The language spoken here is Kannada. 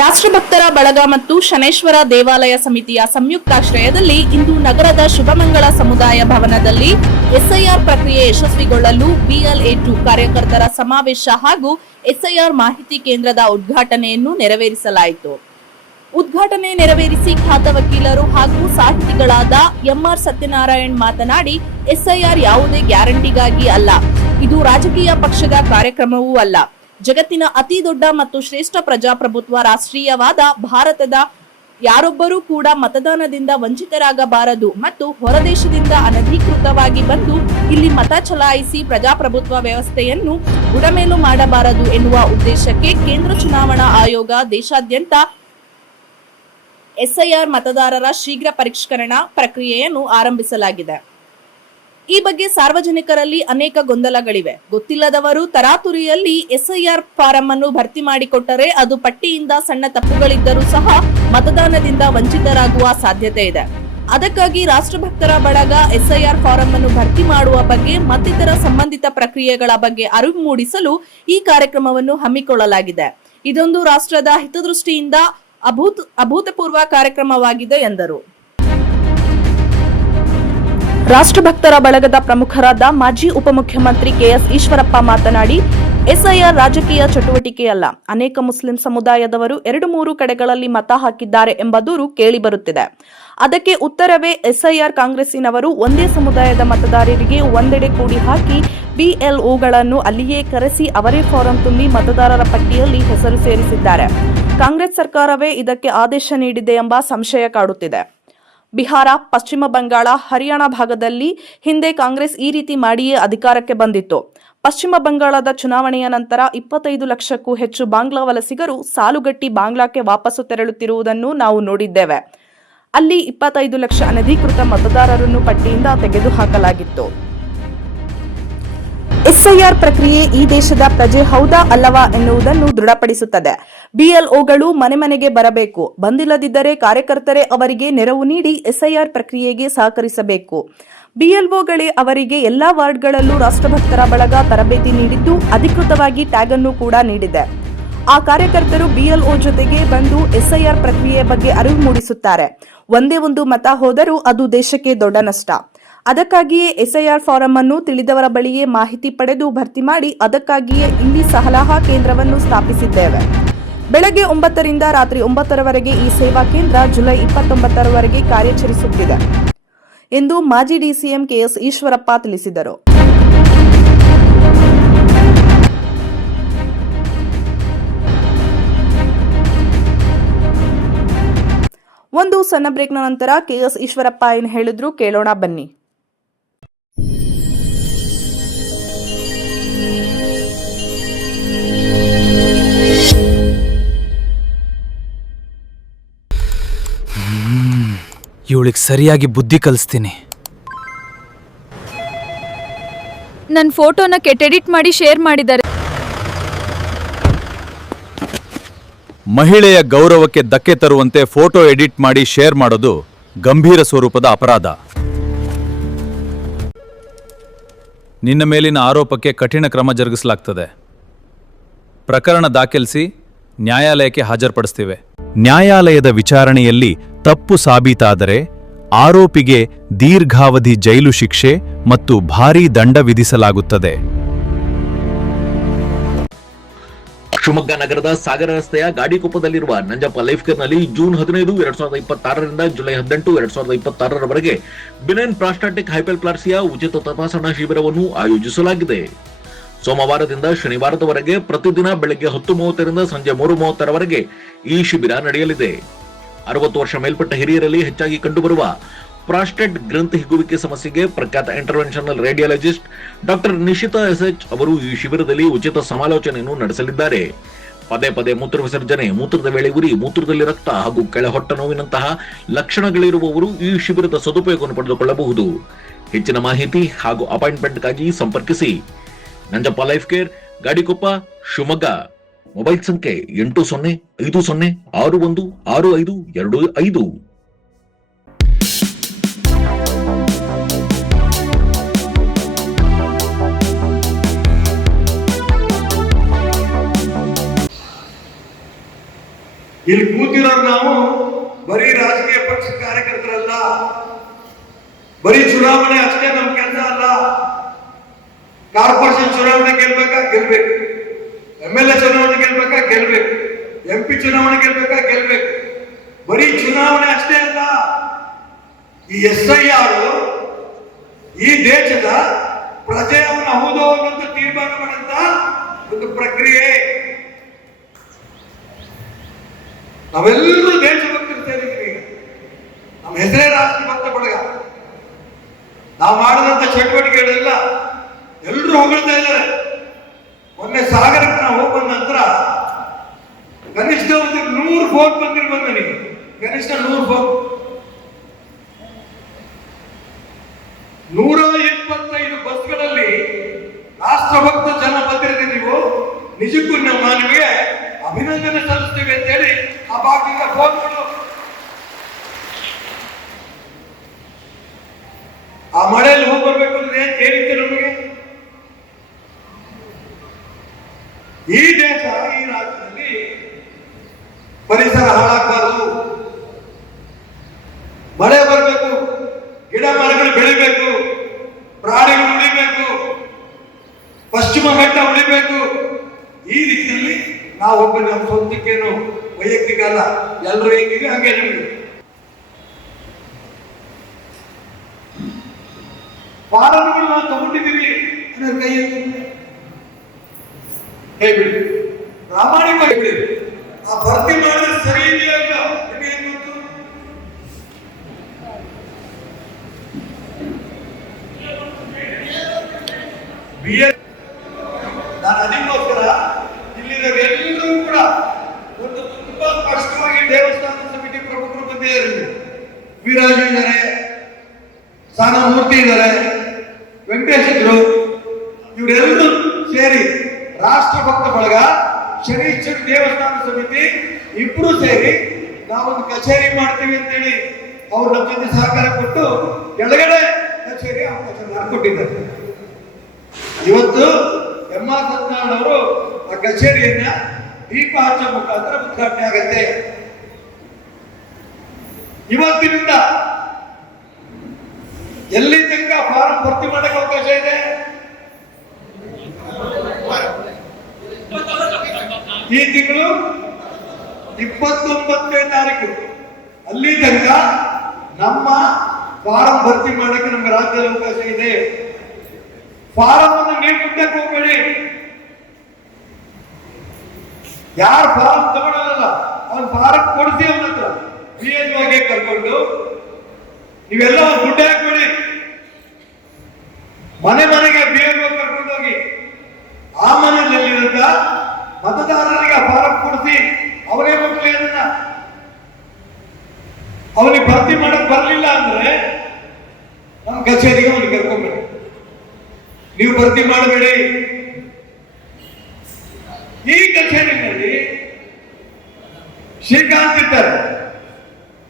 ರಾಷ್ಟ್ರಭಕ್ತರ ಬಳಗ ಮತ್ತು ಶನೇಶ್ವರ ದೇವಾಲಯ ಸಮಿತಿಯ ಸಂಯುಕ್ತಾಶ್ರಯದಲ್ಲಿ ಇಂದು ನಗರದ ಶುಭಮಂಗಳ ಸಮುದಾಯ ಭವನದಲ್ಲಿ ಎಸ್ಐಆರ್ ಪ್ರಕ್ರಿಯೆ ಯಶಸ್ವಿಗೊಳ್ಳಲು BLA2 ಕಾರ್ಯಕರ್ತರ ಸಮಾವೇಶ ಹಾಗೂ ಎಸ್ಐಆರ್ ಮಾಹಿತಿ ಕೇಂದ್ರದ ಉದ್ಘಾಟನೆಯನ್ನು ನೆರವೇರಿಸಲಾಯಿತು. ಉದ್ಘಾಟನೆ ನೆರವೇರಿಸಿ ಖ್ಯಾತ ವಕೀಲರು ಹಾಗೂ ಸಾಹಿತಿಗಳಾದ MR ಸತ್ಯನಾರಾಯಣ್ ಮಾತನಾಡಿ, ಎಸ್ಐಆರ್ ಯಾವುದೇ ಗ್ಯಾರಂಟಿಗಾಗಿ ಅಲ್ಲ, ಇದು ರಾಜಕೀಯ ಪಕ್ಷದ ಕಾರ್ಯಕ್ರಮವೂ ಅಲ್ಲ. ಜಗತ್ತಿನ ಅತಿ ದೊಡ್ಡ ಮತ್ತು ಶ್ರೇಷ್ಠ ಪ್ರಜಾಪ್ರಭುತ್ವ ರಾಷ್ಟ್ರೀಯವಾದ ಭಾರತದ ಯಾರೊಬ್ಬರೂ ಕೂಡ ಮತದಾನದಿಂದ ವಂಚಿತರಾಗಬಾರದು ಮತ್ತು ಹೊರದೇಶದಿಂದ ಅನಧಿಕೃತವಾಗಿ ಬಂದು ಇಲ್ಲಿ ಮತ ಚಲಾಯಿಸಿ ಪ್ರಜಾಪ್ರಭುತ್ವ ವ್ಯವಸ್ಥೆಯನ್ನು ಬುಡಮೇಲು ಮಾಡಬಾರದು ಎನ್ನುವ ಉದ್ದೇಶಕ್ಕೆ ಕೇಂದ್ರ ಚುನಾವಣಾ ಆಯೋಗ ದೇಶಾದ್ಯಂತ ಎಸ್ಐಆರ್ ಮತದಾರರ ಶೀಘ್ರ ಪರಿಷ್ಕರಣಾ ಪ್ರಕ್ರಿಯೆಯನ್ನು ಆರಂಭಿಸಲಾಗಿದೆ. ಈ ಬಗ್ಗೆ ಸಾರ್ವಜನಿಕರಲ್ಲಿ ಅನೇಕ ಗೊಂದಲಗಳಿವೆ. ಗೊತ್ತಿಲ್ಲದವರು ತರಾತುರಿಯಲ್ಲಿ ಎಸ್ಐಆರ್ ಫಾರಂ ಅನ್ನು ಭರ್ತಿ ಮಾಡಿಕೊಟ್ಟರೆ ಅದು ಪಟ್ಟಿಯಿಂದ ಸಣ್ಣ ತಪ್ಪುಗಳಿದ್ದರೂ ಸಹ ಮತದಾನದಿಂದ ವಂಚಿತರಾಗುವ ಸಾಧ್ಯತೆ ಇದೆ. ಅದಕ್ಕಾಗಿ ರಾಷ್ಟ್ರಭಕ್ತರ ಬಳಗ ಎಸ್ಐಆರ್ ಫಾರಂ ಅನ್ನು ಭರ್ತಿ ಮಾಡುವ ಬಗ್ಗೆ ಮತ್ತಿತರ ಸಂಬಂಧಿತ ಪ್ರಕ್ರಿಯೆಗಳ ಬಗ್ಗೆ ಅರಿವು ಮೂಡಿಸಲು ಈ ಕಾರ್ಯಕ್ರಮವನ್ನು ಹಮ್ಮಿಕೊಳ್ಳಲಾಗಿದೆ. ಇದೊಂದು ರಾಷ್ಟ್ರದ ಹಿತದೃಷ್ಟಿಯಿಂದ ಅಭೂತಪೂರ್ವ ಕಾರ್ಯಕ್ರಮವಾಗಿದೆ ಎಂದರು. ರಾಷ್ಟ್ರಭಕ್ತರ ಬಳಗದ ಪ್ರಮುಖರಾದ ಮಾಜಿ ಉಪಮುಖ್ಯಮಂತ್ರಿ KS ಈಶ್ವರಪ್ಪ ಮಾತನಾಡಿ, ಎಸ್ಐಆರ್ ರಾಜಕೀಯ ಚಟುವಟಿಕೆಯಲ್ಲ. ಅನೇಕ ಮುಸ್ಲಿಂ ಸಮುದಾಯದವರು 2-3 ಕಡೆಗಳಲ್ಲಿ ಮತ ಹಾಕಿದ್ದಾರೆ ಎಂಬ ದೂರು ಕೇಳಿಬರುತ್ತಿದೆ. ಅದಕ್ಕೆ ಉತ್ತರವೇ ಎಸ್ಐಆರ್. ಕಾಂಗ್ರೆಸ್ಸಿನವರು ಒಂದೇ ಸಮುದಾಯದ ಮತದಾರರಿಗೆ ಒಂದೆಡೆ ಕೂಡಿ ಹಾಕಿ BLOಗಳನ್ನು ಅಲ್ಲಿಯೇ ಕರೆಸಿ ಅವರೇ ಫಾರಂ ತುಂಬಿ ಮತದಾರರ ಪಟ್ಟಿಯಲ್ಲಿ ಹೆಸರು ಸೇರಿಸಿದ್ದಾರೆ. ಕಾಂಗ್ರೆಸ್ ಸರ್ಕಾರವೇ ಇದಕ್ಕೆ ಆದೇಶ ನೀಡಿದೆ ಎಂಬ ಸಂಶಯ ಕಾಡುತ್ತಿದೆ. ಬಿಹಾರ, ಪಶ್ಚಿಮ ಬಂಗಾಳ, ಹರಿಯಾಣ ಭಾಗದಲ್ಲಿ ಹಿಂದೆ ಕಾಂಗ್ರೆಸ್ ಈ ರೀತಿ ಮಾಡಿಯೇ ಅಧಿಕಾರಕ್ಕೆ ಬಂದಿತ್ತು. ಪಶ್ಚಿಮ ಬಂಗಾಳದ ಚುನಾವಣೆಯ ನಂತರ 25 ಲಕ್ಷಕ್ಕೂ ಹೆಚ್ಚು ಬಾಂಗ್ಲಾ ವಲಸಿಗರು ಸಾಲುಗಟ್ಟಿ ಬಾಂಗ್ಲಾಕ್ಕೆ ವಾಪಸ್ಸು ತೆರಳುತ್ತಿರುವುದನ್ನು ನಾವು ನೋಡಿದ್ದೇವೆ. ಅಲ್ಲಿ 25 ಲಕ್ಷ ಅನಧಿಕೃತ ಮತದಾರರನ್ನು ಪಟ್ಟಿಯಿಂದ ತೆಗೆದುಹಾಕಲಾಗಿತ್ತು. ಎಸ್ಐಆರ್ ಪ್ರಕ್ರಿಯೆ ಈ ದೇಶದ ಪ್ರಜೆ ಹೌದಾ ಅಲ್ಲವಾ ಎನ್ನುವುದನ್ನು ದೃಢಪಡಿಸುತ್ತದೆ. BLOಗಳು ಮನೆ ಮನೆಗೆ ಬರಬೇಕು. ಬಂದಿಲ್ಲದಿದ್ದರೆ ಕಾರ್ಯಕರ್ತರೇ ಅವರಿಗೆ ನೆರವು ನೀಡಿ ಎಸ್ಐಆರ್ ಪ್ರಕ್ರಿಯೆಗೆ ಸಹಕರಿಸಬೇಕು. BLOಗಳೇ ಅವರಿಗೆ ಎಲ್ಲಾ ವಾರ್ಡ್ಗಳಲ್ಲೂ ರಾಷ್ಟ್ರಭಕ್ತರ ಬಳಗ ತರಬೇತಿ ನೀಡಿದ್ದು ಅಧಿಕೃತವಾಗಿ ಟ್ಯಾಗ್ ಅನ್ನು ಕೂಡ ನೀಡಿದೆ. ಆ ಕಾರ್ಯಕರ್ತರು BLO ಜೊತೆಗೆ ಬಂದು ಎಸ್ಐಆರ್ ಪ್ರಕ್ರಿಯೆ ಬಗ್ಗೆ ಅರಿವು ಮೂಡಿಸುತ್ತಾರೆ. ಒಂದೇ ಒಂದು ಮತ ಹೋದರೂ ಅದು ದೇಶಕ್ಕೆ ದೊಡ್ಡ ನಷ್ಟ. ಅದಕ್ಕಾಗಿಯೇ ಎಸ್ಐಆರ್ ಫಾರಂ ಅನ್ನು ತಿಳಿದವರ ಬಳಿಯೇ ಮಾಹಿತಿ ಪಡೆದು ಭರ್ತಿ ಮಾಡಿ ಅದಕ್ಕಾಗಿಯೇ ಇಲ್ಲಿ ಸಲಹಾ ಕೇಂದ್ರವನ್ನು ಸ್ಥಾಪಿಸಿದ್ದೇವೆ. ಬೆಳಗ್ಗೆ 9ರಿಂದ ರಾತ್ರಿ 9ರವರೆಗೆ ಈ ಸೇವಾ ಕೇಂದ್ರ ಜುಲೈ 29ರವರೆಗೆ ಕಾರ್ಯಾಚರಿಸುತ್ತಿದೆ ಎಂದು ಮಾಜಿ DCM KS ಈಶ್ವರಪ್ಪ ತಿಳಿಸಿದರು. ಒಂದು ಸಣ್ಣ ಬ್ರೇಕ್ನ ನಂತರ KS ಈಶ್ವರಪ್ಪ ಏನು ಹೇಳಿದ್ರು ಕೇಳೋಣ ಬನ್ನಿ. ಇವಳಿಗೆ ಸರಿಯಾಗಿ ಬುದ್ಧಿ ಕಲಿಸ್ತೀನಿ. ನನ್ನ ಫೋಟೋನ ಎಡಿಟ್ ಮಾಡಿ ಶೇರ್ ಮಾಡಿದ್ದಾರೆ. ಮಹಿಳೆಯ ಗೌರವಕ್ಕೆ ಧಕ್ಕೆ ತರುವಂತೆ ಫೋಟೋ ಎಡಿಟ್ ಮಾಡಿ ಶೇರ್ ಮಾಡೋದು ಗಂಭೀರ ಸ್ವರೂಪದ ಅಪರಾಧ. ನಿನ್ನ ಮೇಲಿನ ಆರೋಪಕ್ಕೆ ಕಠಿಣ ಕ್ರಮ ಜರುಗಿಸಲಾಗ್ತದೆ. ಪ್ರಕರಣ ದಾಖಲಿಸಿ ನ್ಯಾಯಾಲಯಕ್ಕೆ ಹಾಜರುಪಡಿಸ್ತಿವೆ. ನ್ಯಾಯಾಲಯದ ವಿಚಾರಣೆಯಲ್ಲಿ ತಪ್ಪು ಸಾಬೀತಾದರೆ ಆರೋಪಿಗೆ ದೀರ್ಘಾವಧಿ ಜೈಲು ಶಿಕ್ಷೆ ಮತ್ತು ಭಾರೀ ದಂಡ ವಿಧಿಸಲಾಗುತ್ತದೆ. ಶಿವಮೊಗ್ಗ ನಗರದ ಸಾಗರ ರಸ್ತೆಯ ಗಾಡಿಕೊಪ್ಪದಲ್ಲಿರುವ ನಂಜಪ್ಪ ಲೈಫ್ಕೇರ್ನಲ್ಲಿ ಜೂನ್ 15, 2026ರಿಂದ ಜುಲೈ 18, 2026ರವರೆಗೆ ಬಿನೈನ್ ಪ್ರಾಸ್ಟಾಟಿಕ್ ಹೈಪರ್ಪ್ಲಾಸಿಯಾ ಉಚಿತ ತಪಾಸಣಾ ಶಿಬಿರವನ್ನು ಆಯೋಜಿಸಲಾಗಿದೆ. ಸೋಮವಾರದಿಂದ ಶನಿವಾರದವರೆಗೆ ಪ್ರತಿದಿನ ಬೆಳಗ್ಗೆ 10:30ರಿಂದ ಸಂಜೆ 3:30ರವರೆಗೆ ಈ ಶಿಬಿರ ನಡೆಯಲಿದೆ. 60 ವರ್ಷ ಮೇಲ್ಪಟ್ಟ ಹಿರಿಯರಲ್ಲಿ ಹೆಚ್ಚಾಗಿ ಕಂಡುಬರುವ ಪ್ರಾಸ್ಟೇಟ್ ಗ್ರಂಥಿ ಹಿಗ್ಗುವಿಕೆ ಸಮಸ್ಯೆಗೆ ಪ್ರಖ್ಯಾತ interventional radiologist doctor Nishita SH ಅವರು ಈ ಶಿಬಿರದಲ್ಲಿ ಉಚಿತ ಸಮಾಲೋಚನೆಯನ್ನು ನಡೆಸಲಿದ್ದಾರೆ. ಪದೇ ಪದೇ ಮೂತ್ರ ವಿಸರ್ಜನೆ, ಮೂತ್ರದ ವೇಳೆ ಉರಿ, ಮೂತ್ರದಲ್ಲಿ ರಕ್ತ ಹಾಗೂ ಕೆಳ ಹೊಟ್ಟೆ ನೋವಿನಂತಹ ಲಕ್ಷಣಗಳಿರುವವರು ಈ ಶಿಬಿರದ ಸದುಪಯೋಗವನ್ನು ಪಡೆದುಕೊಳ್ಳಬಹುದು. ಹೆಚ್ಚಿನ ಮಾಹಿತಿ ಹಾಗೂ ಅಪಾಯಿಂಟ್ಮೆಂಟ್ಗಾಗಿ ಸಂಪರ್ಕಿಸಿ Nanjappa life care, Gadikoppa, Shivamogga. Mobile ಸಂಖ್ಯೆ 8050616525. ಇಲ್ಲಿ ಕೂತಿರೋರು ನಾವು ಬರೀ ರಾಜಕೀಯ ಪಕ್ಷ ಕಾರ್ಯಕರ್ತರಲ್ಲ, ಬರೀ ಚುನಾವಣೆ ಅಷ್ಟೇ ನಮ್ ಕೆಲಸ ಅಲ್ಲ. ಕಾರ್ಪೊರೇಷನ್ ಚುನಾವಣೆ ಗೆಲ್ಬೇಕಾ ಗೆಲ್ಬೇಕು, MLA ಚುನಾವಣೆ ಗೆಲ್ಬೇಕಾ ಗೆಲ್ಬೇಕು, MP ಚುನಾವಣೆ ಗೆಲ್ಬೇಕಾ ಗೆಲ್ಬೇಕು. ಬರೀ ಚುನಾವಣೆ ಅಷ್ಟೇ ಅಲ್ಲ, ಈ SIR ಈ ದೇಶದ ಪ್ರಜೆ ಅವನ ಹೌದೋ ಅನ್ನೋಂಥ ತೀರ್ಮಾನ ಮಾಡಂತ ಒಂದು ಪ್ರಕ್ರಿಯೆ. ನಾವೆಲ್ಲರೂ ದೇಶಭಕ್ತರು ಸೇರಿದ್ದೀವಿ. ಈಗ ನಮ್ಮ ಹೆಸರೇ ರಾಷ್ಟ್ರಭಕ್ತ ಬಳಗ. ನಾವು ಮಾಡಿದಂತ ಚಟುವಟಿಕೆಗಳೆಲ್ಲ ಎಲ್ಲರೂ ಹೊಗಳ್ತಾ ಇದ್ದಾರೆ. ಮೊನ್ನೆ ಸಾಗರಕ್ಕೆ ನಾವು ಹೋಗಿ ಬಂದ ನಂತರ ಕನಿಷ್ಠ ಒಂದು 100 ಫೋನ್ ಬಂದಿರ್ಬೋದು ನನಗೆ, ಕನಿಷ್ಠ 100 ಫೋನ್. 125 ಬಸ್ಗಳಲ್ಲಿ ರಾಷ್ಟ್ರಭಕ್ತ ಜನ ಬಂದಿರಿದೆ. ನೀವು ನಿಜಕ್ಕೂ ನಮ್ಮ ನಿಮಗೆ ಅಭಿನಂದನೆ ಸಲ್ಲಿಸ್ತೀವಿ ಅಂತ ಹೇಳಿ ಆ ಭಾಗದಿಂದ ಫೋನ್ಗಳು. ಆ ಮಳೆಯಲ್ಲಿ ಹೋಗಿ ಬರ್ಬೇಕು ಅಂದ್ರೆ ಏನಿತ್ತು ನಮಗೆ? ಈ ದೇಶ ಈ ರಾಜ್ಯದಲ್ಲಿ ಪರಿಸರ ಹಾಳಾಗಬಾರದು, ಮಳೆ ಬರಬೇಕು, ಗಿಡ ಮರಗಳು ಬೆಳಿಬೇಕು, ಪ್ರಾಣಿಗಳು ಉಳಿಬೇಕು, ಪಶ್ಚಿಮ ಘಟ್ಟ ಉಳಿಬೇಕು. ಈ ರೀತಿಯಲ್ಲಿ ನಾವೊಬ್ಬ ನಮ್ಮ ಸ್ವಂತಕ್ಕೇನು ವೈಯಕ್ತಿಕ ಅಲ್ಲ, ಎಲ್ಲರೂ ಹೇಗಿದೆ ಹಾಗೆ ನಮಗೆ. ಫಾರಮ್ಗಳು ನಾವು ತಗೊಂಡಿದ್ದೀವಿ ಅನ್ನೋದು ಕೈ ಬಿಡಿ, ಪ್ರಾಮಾಣಿಕವಾಗಿ ಬಿಡಿ. ಆ ಭರ್ತಿ ಮಾಡಿದ್ರೆ ಸರಿ ಇದೆಯಾ ಇಲ್ಲ ನಿಮಗೆ ಏನ್ ಗೊತ್ತು? ನಾನು ಅದಕ್ಕೋಸ್ಕರ ಇಲ್ಲಿರೋರೆಲ್ಲರೂ ಕೂಡ ಒಂದು ತುಂಬಾ ಸ್ಪಷ್ಟವಾಗಿ ದೇವಸ್ಥಾನ ಸಮಿತಿ ಪ್ರಮುಖರು ಬಂದಿದ್ದಾರೆ. ವೀರಾಜು ಇದ್ದಾರೆ, ಸಾನಮೂರ್ತಿ ಇದ್ದಾರೆ, ವೆಂಕಟೇಶ್ ಇದ್ರು. ಇವರೆಲ್ಲರೂ ಸೇರಿ ರಾಷ್ಟ್ರಭಕ್ತ ಬಳಗ, ಶನೀಶ್ವರ ದೇವಸ್ಥಾನ ಸಮಿತಿ ಇಬ್ರು ಸೇರಿ ನಾವೊಂದು ಕಚೇರಿ ಮಾಡ್ತೀವಿ ಅಂತೇಳಿ ಅವ್ರು ನಮ್ಮ ಜೊತೆ ಸಹಕಾರ ಕೊಟ್ಟು ಕೆಳಗಡೆ ಕಚೇರಿ ಅವಕಾಶ ಮಾಡಿಕೊಟ್ಟಿದ್ದಾರೆ. ಇವತ್ತು MR ಸತ್ಯನಾರಾಯಣ ಅವರು ಆ ಕಚೇರಿಯನ್ನ ದೀಪ ಹಚ್ಚೋ ಮುಖಾಂತರ ಉದ್ಘಾಟನೆ ಆಗತ್ತೆ. ಇವತ್ತಿನಿಂದ ಎಲ್ಲಿ ತನಕ ಫಾರಂ ಭರ್ತಿ ಮಾಡಕ್ಕೆ ಅವಕಾಶ ಇದೆ? ಈ ತಿಂಗಳು 29ನೇ ತಾರೀಕು ಅಲ್ಲಿ ತನಕ ನಮ್ಮ ಫಾರಂ ಭರ್ತಿ ಮಾಡಕ್ಕೆ ನಮ್ಗೆ ರಾಜ್ಯದಲ್ಲಿ ಅವಕಾಶ ಇದೆ. ಫಾರಂ ಅನ್ನು ನೀವು ಮುಂದಕ್ಕೆ ಹೋಗ್ಬೇಡಿ. ಯಾರು ಫಾರಂ ತಗೊಳ್ಳಲ್ಲ ಅವನ್ ಫಾರಂ ಕೊಡಿಸಿ ಅವನ ಹತ್ರ BLOಗೆ ಕರ್ಕೊಂಡು ನೀವೆಲ್ಲ ದುಡ್ಡು ಹಾಕ್ಬೇಡಿ. ಮನೆ ಮನೆಗೆ BLO ಕರ್ಕೊಂಡು ಹೋಗಿ ಆ ಮನೆಯಲ್ಲಿರುವಂತ ಮತದಾರರಿಗೆ ಫಾರಂ ಕೊಡಿಸಿ ಅವರೇ ಮಕ್ಕಳು ಅದನ್ನ ಅವನಿಗೆ ಭರ್ತಿ ಮಾಡಕ್ ಬರಲಿಲ್ಲ ಅಂದ್ರೆ ನಮ್ಮ ಕಚೇರಿಗೆ ಅವನಿಗೆ ಕರ್ಕೊಂಡ್ಬೇಡಿ. ನೀವು ಭರ್ತಿ ಮಾಡಬೇಡಿ. ಈ ಕಚೇರಿನಲ್ಲಿ ಶ್ರೀಕಾಂತ್ ಇರ್ತಾರೆ,